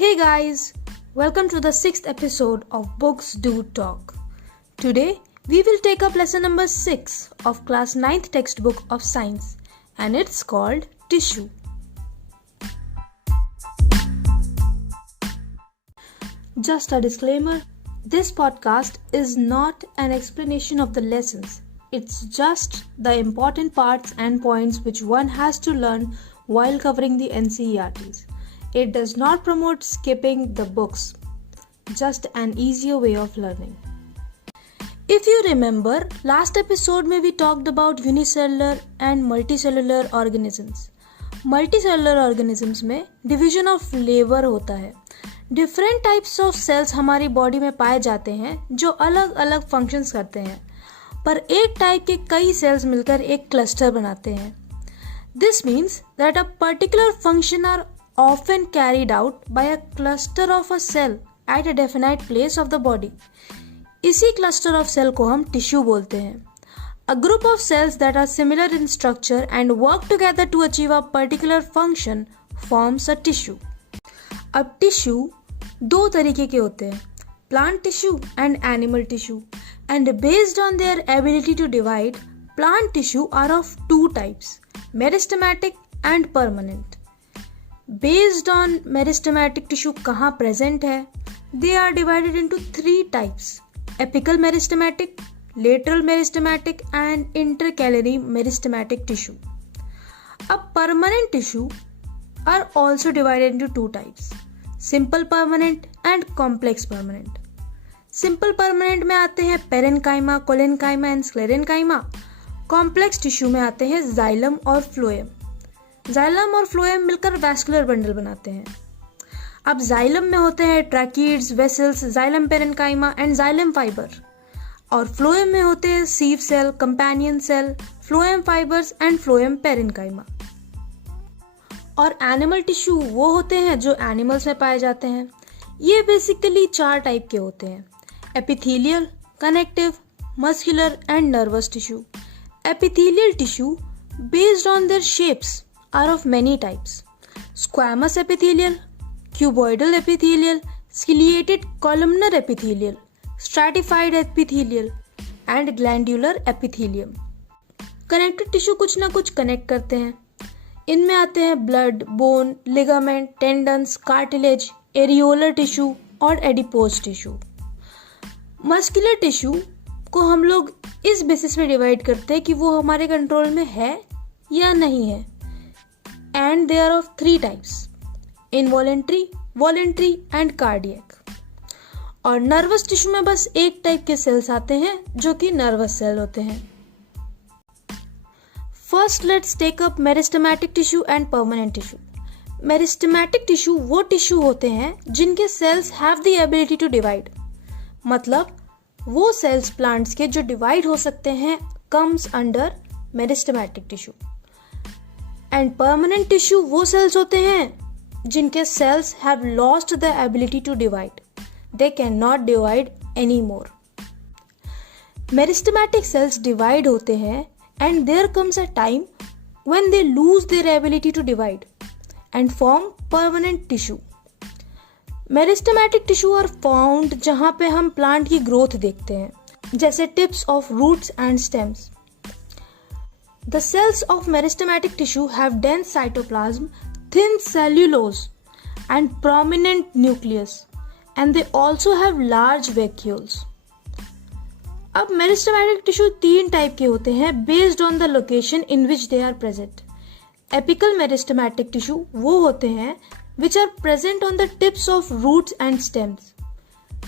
Hey guys, welcome to the 6th episode of Books Do Talk. Today we will take up lesson number 6 of class 9th textbook of science and it's called Tissue. Just a disclaimer, this podcast is not an explanation of the lessons. It's just the important parts and points which one has to learn while covering the NCERTs. It does not promote skipping the books, just an easier way of learning. If you remember, last episode में we talked about unicellular and multicellular organisms. Multicellular organisms में division of labor होता है. Different types of cells हमारी body में पाए जाते हैं जो अलग अलग functions करते हैं, पर एक type के कई cells मिलकर एक cluster बनाते हैं. This means that a particular function are often carried out by a cluster of a cell at a definite place of the body. इसी cluster of cell को हम tissue बोलते हैं. A group of cells that are similar in structure and work together to achieve a particular function forms a tissue. अब tissue दो तरीके के होते हैं, plant tissue and animal tissue, and based on their ability to divide, plant tissue are of two types, meristematic and permanent. Based on meristematic tissue कहाँ present है, they are divided into three types, apical meristematic, lateral meristematic and intercalary meristematic tissue. अब permanent tissue are also divided into two types, simple permanent and complex permanent. Simple permanent में आते हैं parenchyma, collenchyma and sclerenchyma. Complex tissue में आते हैं xylem और phloem. Xylem और phloem मिलकर vascular bundle बनाते हैं. अब xylem में होते हैं tracheids, vessels, xylem parenchyma and xylem fiber. और phloem में होते हैं sieve cell, companion cell, phloem fibers and phloem parenchyma. और एनिमल टिश्यू वो होते हैं जो एनिमल्स में पाए जाते हैं. ये बेसिकली चार टाइप के होते हैं, epithelial, connective, muscular and nervous tissue. Epithelial tissue based on their shapes are of many types, squamous epithelial, cuboidal epithelial, ciliated columnar epithelial, stratified epithelial and glandular epithelium. Connective tissue कुछ ना कुछ connect करते हैं. इनमें आते हैं blood, bone, ligament, tendons, cartilage, areolar tissue और adipose tissue. Muscular tissue को हम लोग इस बेसिस पे डिवाइड करते हैं कि वो हमारे कंट्रोल में है या नहीं है. And they are of three types, involuntary, voluntary and cardiac. और नर्वस टिश्यू में बस एक टाइप के सेल्स आते हैं जो कि नर्वस सेल होते हैं. First let's take up meristematic tissue and permanent tissue. Meristematic tissue वो टिश्यू होते हैं जिनके cells have the ability to divide. मतलब वो cells plants के जो divide हो सकते हैं comes under meristematic tissue. And permanent tissue वो cells होते हैं जिनके cells have lost the ability to divide. They cannot divide anymore. Meristematic cells divide होते हैं and there comes a time when they lose their ability to divide and form permanent tissue. Meristematic tissue are found जहाँ पे हम plant की growth देखते हैं, जैसे tips of roots and stems. The cells of meristematic tissue have dense cytoplasm, thin cellulose and prominent nucleus, and they also have large vacuoles. अब meristematic tissue तीन type के होते हैं based on the location in which they are present. Apical meristematic tissue वो होते हैं which are present on the tips of roots and stems.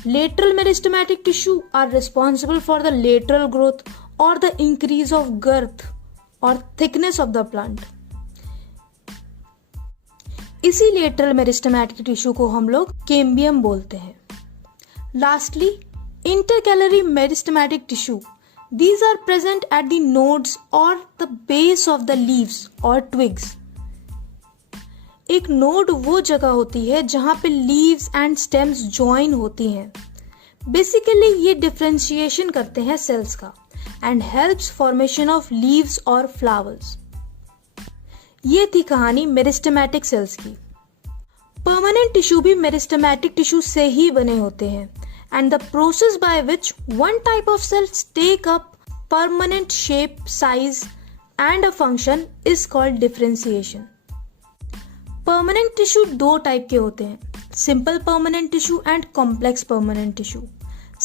Lateral meristematic tissue are responsible for the lateral growth or the increase of girth और thickness of the plant. इसी lateral meristematic tissue को हम लोग cambium बोलते हैं. Lastly, intercalary meristematic tissue. These are present at the nodes or the base of the leaves or twigs. एक node वो जगह होती है जहाँ पे leaves and stems join होती हैं. Basically ये differentiation करते हैं cells का and helps formation of leaves or flowers. ये थी कहानी मेरिस्टेमेटिक सेल्स की. परमानेंट टिश्यू भी मेरिस्टेमेटिक टिश्यू से ही बने होते हैं and the process by which one type of cells take up permanent shape, size and a function is called differentiation. Permanent tissue दो टाइप के होते हैं, simple permanent tissue and complex permanent tissue.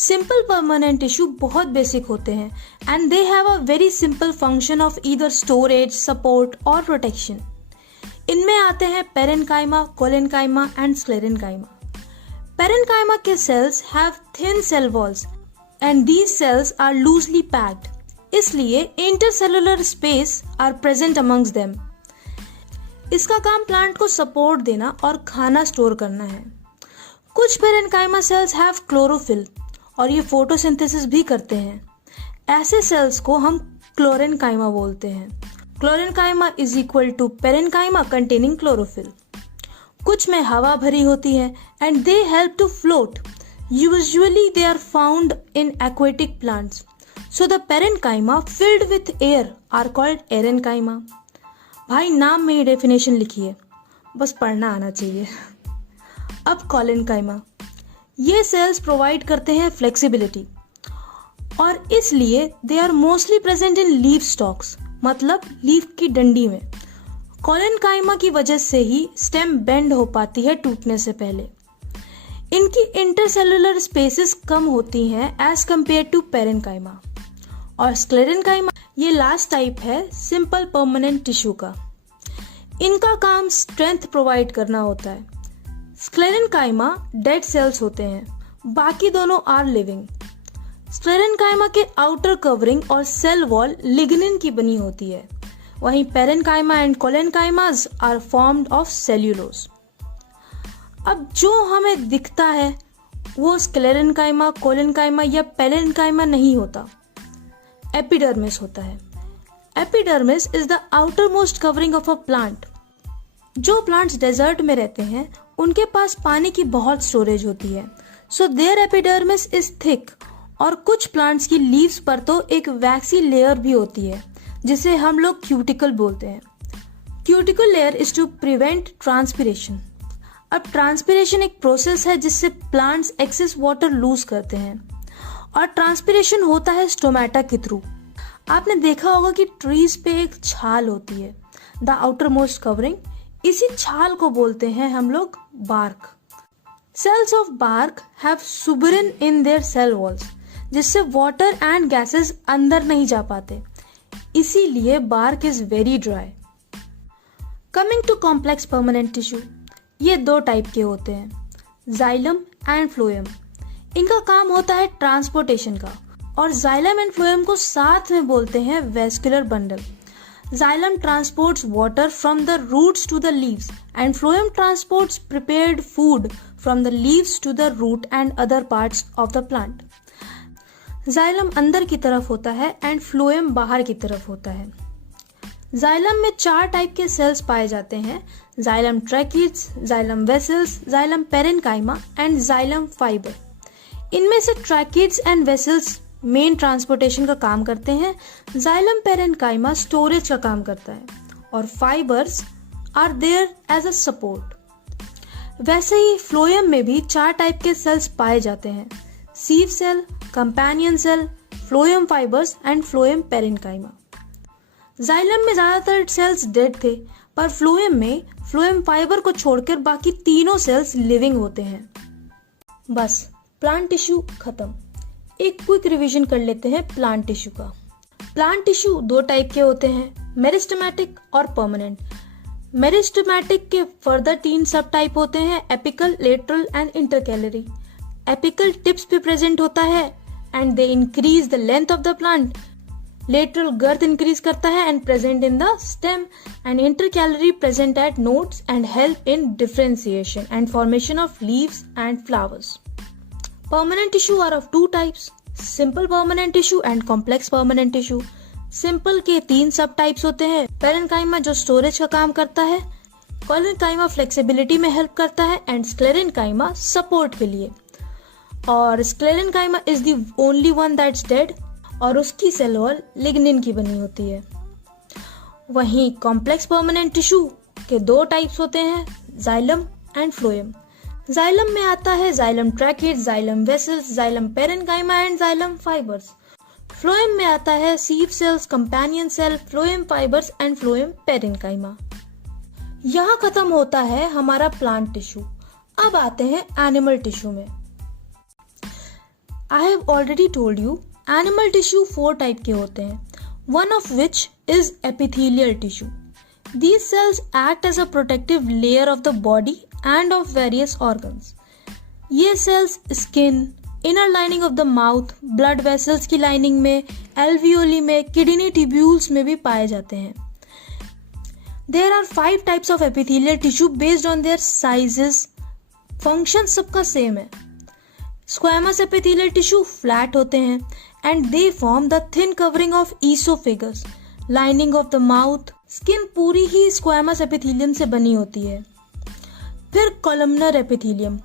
Simple permanent tissue बहुत basic होते हैं and they have a very simple function of either storage, support or protection. इनमें आते हैं parenchyma, collenchyma and sclerenchyma. Parenchyma के cells have thin cell walls and these cells are loosely packed. इसलिए intercellular space are present amongst them. इसका काम plant को support देना और खाना स्टोर करना है. कुछ पेरेन्काइमा सेल्स हैव क्लोरोफिल और ये फोटोसिंथेसिस भी करते हैं. ऐसे सेल्स को हम क्लोरेन्काइमा बोलते हैं. Chlorenchyma is equal to parenchyma containing chlorophyll. कुछ में हवा भरी होती है and they help to float. Usually they are found in aquatic plants. So the parenchyma filled with air are called erenchyma. भाई नाम में ही डेफिनेशन लिखिए, बस पढ़ना आना चाहिए. अब collenchyma, ये सेल्स प्रोवाइड करते हैं फ्लेक्सिबिलिटी और इसलिए they are mostly present in leaf stalks, मतलब लीफ की डंडी में. collenchyma की वजह से ही स्टेम बेंड हो पाती है टूटने से पहले. इनकी इंटरसेलुलर स्पेसेस कम होती हैं एज कंपेयर टू पेरेन्काइमा. और स्क्लेरेन्काइमा ये लास्ट टाइप है सिंपल परमानेंट टिश्यू का. इनका काम स्ट्रेंथ प्रोवाइड करना होता है. स्क्लेरेन्काइमा डेड सेल्स होते हैं, बाकी दोनों आर लिविंग. स्क्लेरेन्काइमा के आउटर कवरिंग और सेल वॉल लिग्निन की बनी होती है, वहीं parenchyma and collenchymas are formed of cellulose. अब जो हमें दिखता है वो स्क्लेरेन्काइमा, कोलेन्काइमा या पेरेन्काइमा नहीं होता, एपिडर्मिस होता है. Epidermis is the outer most covering of a plant. जो प्लांट्स डेजर्ट में रहते हैं उनके पास पानी की बहुत स्टोरेज होती है, so their epidermis is thick. और कुछ प्लांट्स की लीव्स पर तो एक वैक्सी लेयर भी होती है जिसे हम लोग क्यूटिकल बोलते हैं. Cuticle layer is to prevent transpiration. अब ट्रांसपिरेशन एक प्रोसेस है जिससे प्लांट्स एक्सेस वाटर लूज करते हैं और ट्रांसपिरेशन होता है स्टोमेटा के थ्रू. आपने देखा होगा कि ट्रीज पे एक छाल होती है, द आउटर मोस्ट कवरिंग. इसी छाल को बोलते हैं हम लोग bark. Cells of bark have suberin in their cell walls, जिससे वाटर एंड गैसेस अंदर नहीं जा पाते, इसीलिए bark is very dry. Coming to complex permanent tissue, ये दो टाइप के होते हैं, जाइलम एंड फ्लोएम. इनका काम होता है ट्रांसपोर्टेशन का और जाइलम एंड फ्लोएम को साथ में बोलते हैं vascular bundle. Xylem transports water from the roots to the leaves and phloem transports prepared food from the leaves to the root and other parts of the plant. Xylem अंदर की तरफ होता है एंड फ्लोएम बाहर की तरफ होता है. जाइलम में 4 टाइप के सेल्स पाए जाते हैं, xylem tracheids, xylem vessels, xylem parenchyma and xylem fibre. इनमें से tracheids and vessels main transportation का काम करते हैं, जाइलम पेरेन्काइमा स्टोरेज का काम करता है और fibres are there as a support. वैसे ही फ्लोएम में भी 4 टाइप के सेल्स पाए जाते हैं, sieve cell, companion cell, phloem fibres and phloem parenchyma. Xylem में ज्यादातर सेल्स डेड थे, पर फ्लोएम में फ्लोएम फाइबर को छोड़कर बाकी तीनों सेल्स लिविंग होते हैं. बस प्लांट टिश्यू खत्म. एक क्विक रिवीजन कर लेते हैं प्लांट टिश्यू का. प्लांट टिश्यू 2 टाइप के होते हैं, मेरिस्टेमेटिक और परमानेंट. मेरिस्टेमेटिक के फर्दर 3 सब टाइप होते हैं, apical, lateral and intercalary. Apical tips पे प्रेजेंट होता है and they increase the length of the plant. Lateral girth increase करता है and present in the stem and intercalary present at nodes and help in differentiation and formation of leaves and flowers. Permanent tissue are of 2 types, simple permanent tissue and complex permanent tissue. Simple के 3 सब types होते हैं, parenchyma जो storage का काम करता है, collenchyma flexibility में हेल्प करता है एंड स्क्लेरेन्काइमा सपोर्ट के लिए. और sclerenchyma is the only one that's dead और उसकी सेल वॉल लिग्निन की बनी होती है. वहीं कॉम्प्लेक्स परमानेंट टिश्यू के 2 टाइप्स होते हैं, जाइलम एंड फ्लोएम। जाइलम में आता है xylem tracheid, xylem vessels, xylem parenchyma and xylem fibres. Phloem में आता है sieve cells, companion cell, phloem fibres and phloem parenchyma. यहाँ खत्म होता है हमारा प्लांट टिश्यू। अब आते हैं एनिमल टिश्यू में। I have already told you animal tissue 4 type के होते हैं, one of which is epithelial tissue. These cells act as a protective layer of the body and of various organs. ये cells skin, inner lining of the mouth, blood vessels की lining में, alveoli में, kidney tubules में भी पाए जाते हैं। There are 5 types of epithelial tissue based on their sizes. Function सबका same है। Squamous epithelial tissue flat होते हैं and they form the thin covering of esophagus, lining of the mouth. Skin पूरी ही squamous epithelium से बनी होती है। फिर columnar epithelium,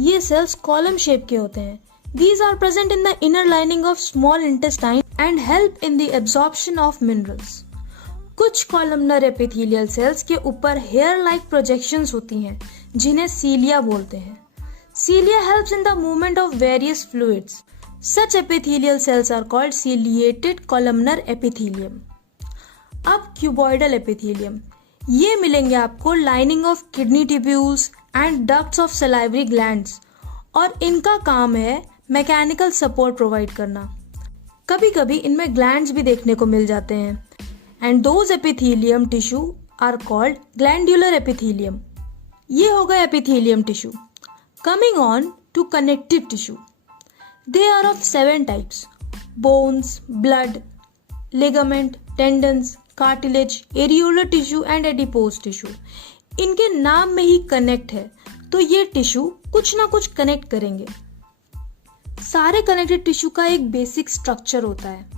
ये cells column shape के होते हैं। These are present in the inner lining of small intestine and help in the absorption of minerals. कुछ columnar epithelial cells के ऊपर hair-like projections होती हैं, जिन्हें cilia बोलते हैं। Cilia helps in the movement of various fluids. Such epithelial cells are called ciliated columnar epithelium. अब cuboidal epithelium, ये मिलेंगे आपको lining of kidney tubules and ducts of salivary glands, और इनका काम है मैकेनिकल सपोर्ट प्रोवाइड करना। कभी कभी इनमें ग्लैंड्स भी देखने को मिल जाते हैं। And those epithelium tissue are called glandular epithelium. ये होगा epithelium tissue. Coming on to connective tissue, they are of 7 types: bones, blood, ligament, tendons, cartilage, areolar tissue and adipose tissue. इनके नाम में ही कनेक्ट है, तो ये टिश्यू कुछ ना कुछ कनेक्ट करेंगे। सारे कनेक्टेड टिश्यू का एक बेसिक स्ट्रक्चर होता है।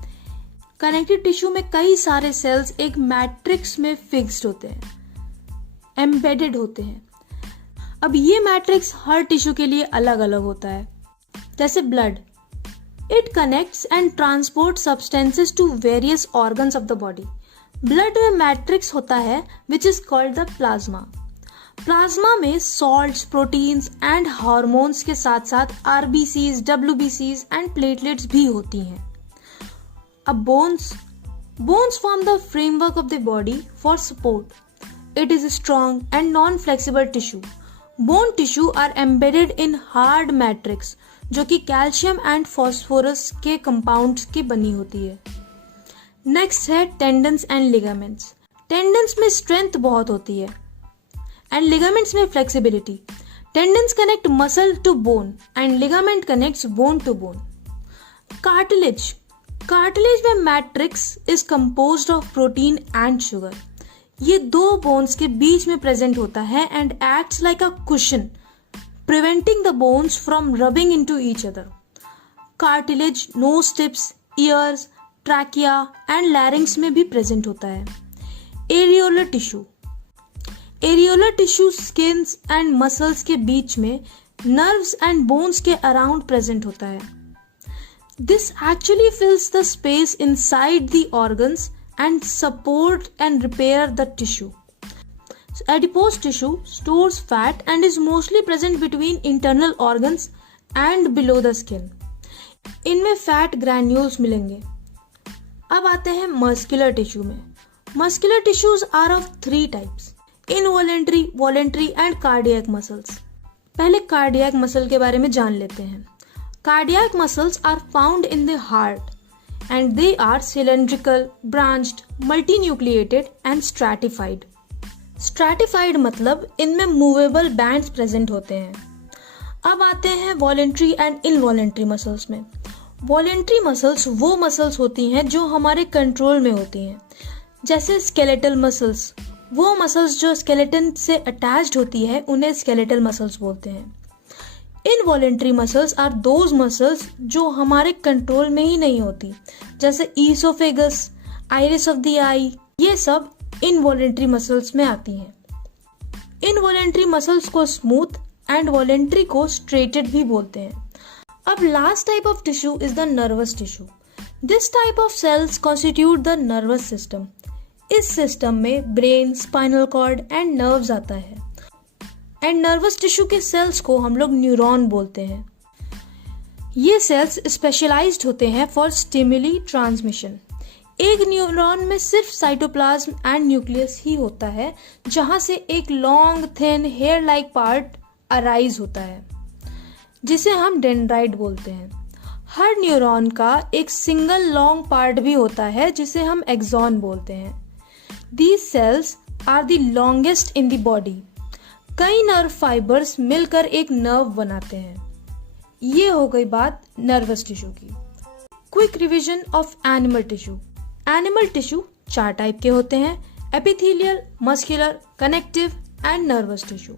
कनेक्टेड टिश्यू में कई सारे सेल्स एक मैट्रिक्स में फिक्स्ड होते हैं, एम्बेडेड होते हैं। अब ये मैट्रिक्स हर टिश्यू के लिए अलग अलग होता है। जैसे blood, it connects and transport substances to various organs of the body. Blood में मैट्रिक्स होता है which is called the plasma. Plasma में सॉल्ट्स, प्रोटीन्स एंड हार्मोन्स के साथ साथ आरबीसीज, डब्ल्यूबीसीज एंड प्लेटलेट्स भी होती हैं। अब bones form the framework of the body for support. It is strong and non flexible tissue. Bone tissue are embedded in hard matrix जो कि कैल्शियम एंड फॉस्फोरस के कंपाउंड्स की बनी होती है। नेक्स्ट है टेंडन्स एंड लिगामेंट्स। टेंडन्स में strength बहुत होती है एंड लिगामेंट्स में flexibility. Tendons connect muscle to bone and ligament connects bone to bone. Cartilage में matrix is composed of protein and sugar. ये 2 बोन्स के बीच में प्रेजेंट होता है and acts like a cushion, preventing the bones from rubbing into each other. Cartilage nose tips, ears, trachea and larynx में भी present होता है। Areolar tissue skins and muscles के बीच में नर्व्स एंड बोन्स के अराउंड प्रेजेंट होता है। This actually fills the space inside the organs and support and repair the tissue. So, adipose tissue stores fat and is mostly present between internal organs and below the skin. इनमें fat granules मिलेंगे। अब आते हैं muscular tissue में। Muscular tissues are of 3 types: involuntary, voluntary and cardiac muscles. पहले cardiac muscle के बारे में जान लेते हैं। Cardiac muscles are found in the heart and they are cylindrical, branched, multinucleated and stratified. Stratified मतलब इनमें movable bands present होते हैं। अब आते हैं voluntary and involuntary muscles में। Voluntary muscles वो muscles होती हैं जो हमारे कंट्रोल में होती हैं, जैसे skeletal muscles। वो muscles जो skeleton से attached होती है उन्हें skeletal muscles बोलते हैं। Involuntary muscles are those muscles जो हमारे कंट्रोल में ही नहीं होती, जैसे oesophagus, iris of the eye, ये सब इनवॉलेंट्री मसल्स में आती हैं। इनवॉलेंट्री मसल्स को स्मूथ एंड वॉलेंट्री को स्ट्रेटेड भी बोलते हैं। अब last type of tissue is the nervous tissue. This type of cells constitute the nervous system. इस सिस्टम में brain, spinal cord and nerves आता है। एंड नर्वस टिश्यू के सेल्स को हम लोग न्यूरॉन बोलते हैं। ये सेल्स स्पेशलाइज्ड होते हैं फॉर स्टिमुली ट्रांसमिशन। एक न्यूरॉन में सिर्फ साइटोप्लाज्म एंड न्यूक्लियस ही होता है, जहां से एक long thin hair like part arise होता है, जिसे हम डेंड्राइट बोलते हैं। हर न्यूरॉन का एक सिंगल लॉन्ग पार्ट भी होता है, जिसे हम एक्सॉन बोलते हैं। These cells are the longest in the body. कई नर्व फाइबर्स मिलकर एक नर्व बनाते हैं। ये हो गई बात नर्वस टिश्यू की। Quick revision of animal tissue. Animal tissue 4 type के होते हैं: epithelial, muscular, connective and nervous tissue.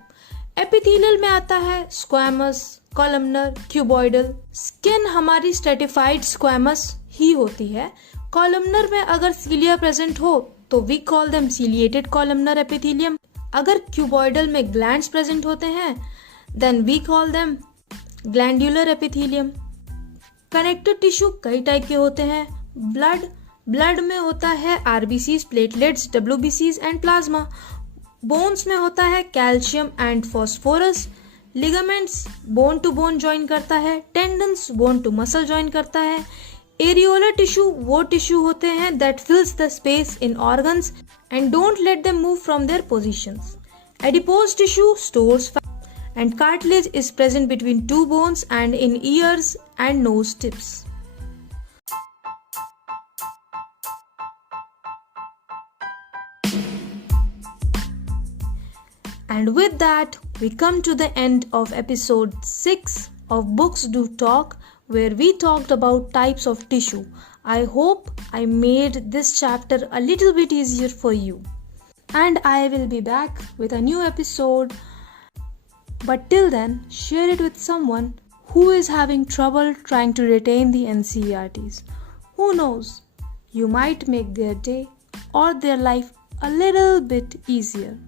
Epithelial में आता है स्क्वैमस, कॉलमनर, क्यूबॉइडल। स्किन हमारी स्ट्रेटिफाइड स्क्वैमस ही होती है। कॉलमनर में अगर सीलिया प्रेजेंट हो तो we call them ciliated columnar epithelium. अगर क्यूबॉइडल में ग्लैंड्स प्रेजेंट होते हैं then we call them glandular epithelium. Connective tissue कई टाइप के होते हैं। ब्लड में होता है आरबीसीज, प्लेटलेट्स, डब्ल्यूबीसीज एंड प्लाज्मा। बोन्स में होता है calcium and phosphorus. Ligaments bone to bone join करता है। Tendons bone to muscle join करता है। एरियोलर टिश्यू वो टिश्यू होते हैं that fills the space in organs and don't let them move from there positions. Adipose tissue stores fat and cartilage is present between 2 bones and in ears and nose tips. And with that, we come to the end of episode 6 of Books Do Talk, where we talked about types of tissue. I hope I made this chapter a little bit easier for you. And I will be back with a new episode. But till then, share it with someone who is having trouble trying to retain the NCERTs. Who knows? You might make their day or their life a little bit easier.